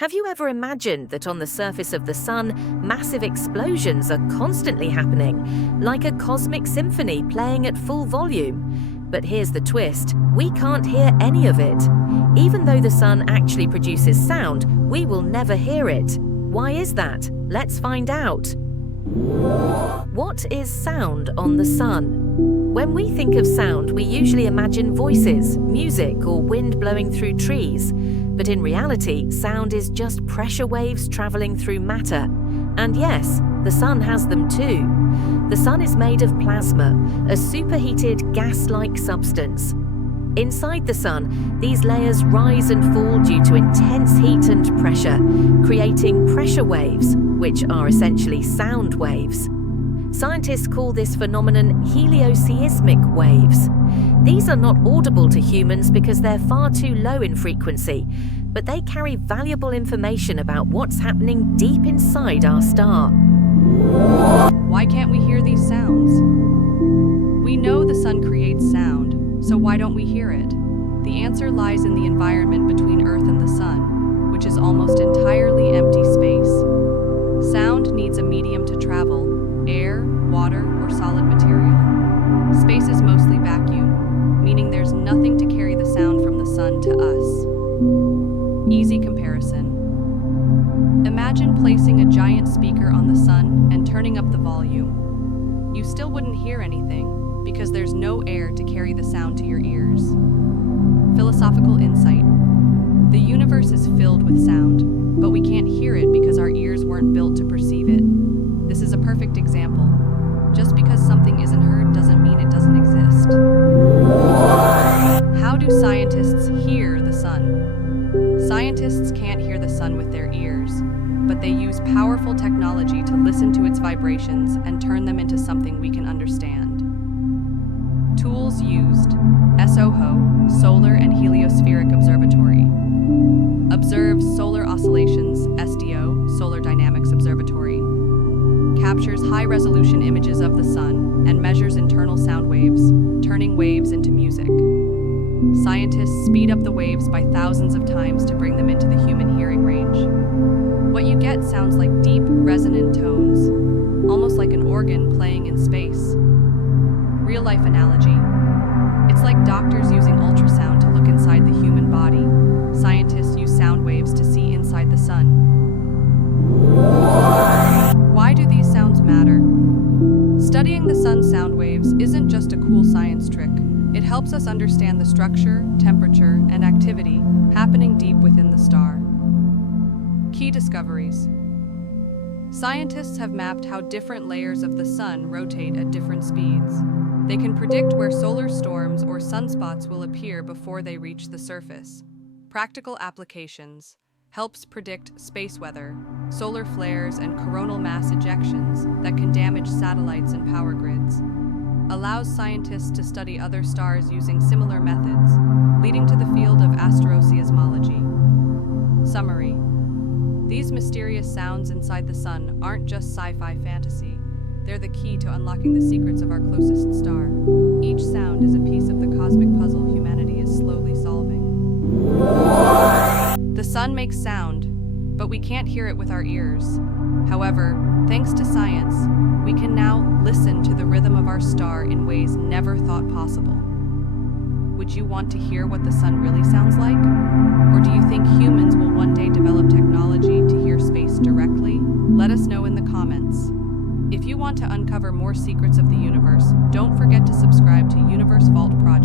Have you ever imagined that on the surface of the sun, massive explosions are constantly happening, like a cosmic symphony playing at full volume? But here's the twist: we can't hear any of it. Even though the sun actually produces sound, we will never hear it. Why is that? Let's find out. What is sound on the sun? When we think of sound, we usually imagine voices, music, or wind blowing through trees. But in reality, sound is just pressure waves traveling through matter. And yes, the sun has them too. The sun is made of plasma, a superheated gas-like substance. Inside the sun, these layers rise and fall due to intense heat and pressure, creating pressure waves, which are essentially sound waves. Scientists call this phenomenon helioseismic waves. These are not audible to humans because they're far too low in frequency, but they carry valuable information about what's happening deep inside our star. Why can't we hear these sounds? We know the sun creates sound, so why don't we hear it? The answer lies in the environment between Earth and the sun, which is almost entirely empty space. Sound needs a medium to travel: air, water, or solid material. Space is mostly vacuum, meaning there's nothing to carry the sound from the sun to us. Easy comparison. Imagine placing a giant speaker on the sun and turning up the volume. You still wouldn't hear anything because there's no air to carry the sound to your ears. Philosophical insight. The universe is filled with sound, but we can't hear it because our ears weren't built to perceive it. This is a perfect example. Just because something isn't heard doesn't mean it doesn't exist. How do scientists hear the sun? Scientists can't hear the sun with their ears, but they use powerful technology to listen to its vibrations and turn them into something we can understand. Tools used: SOHO, Solar and Heliospheric Observatory. Observes solar oscillations, SDO, Solar Dynamics Observatory. Captures high-resolution images of the sun and measures internal sound waves, turning waves into music. Scientists speed up the waves by thousands of times to bring them into the human hearing range. What you get sounds like deep, resonant tones, almost like an organ playing in space. Real-life analogy. It's like doctors using ultrasound to look inside the human body. Scientists use sound waves to see inside the sun. Why do these sounds matter? Studying the sun's sound waves isn't just a cool science trick. It helps us understand the structure, temperature, and activity happening deep within the star. Key discoveries. Scientists have mapped how different layers of the sun rotate at different speeds. They can predict where solar storms or sunspots will appear before they reach the surface. Practical applications. Helps predict space weather, solar flares, and coronal mass ejections that can damage satellites and power grids. Allows scientists to study other stars using similar methods, leading to the field of astroseismology. Summary. These mysterious sounds inside the sun aren't just sci-fi fantasy. They're the key to unlocking the secrets of our closest star. Each sound is a piece of the cosmic puzzle humanity is slowly solving. The sun makes sound, but we can't hear it with our ears. However, thanks to science, we can now listen to the rhythm of our star in ways never thought possible. Would you want to hear what the sun really sounds like? Or do you think humans will one day develop technology to hear space directly? Let us know in the comments. If you want to uncover more secrets of the universe, don't forget to subscribe to Universe Vault Project.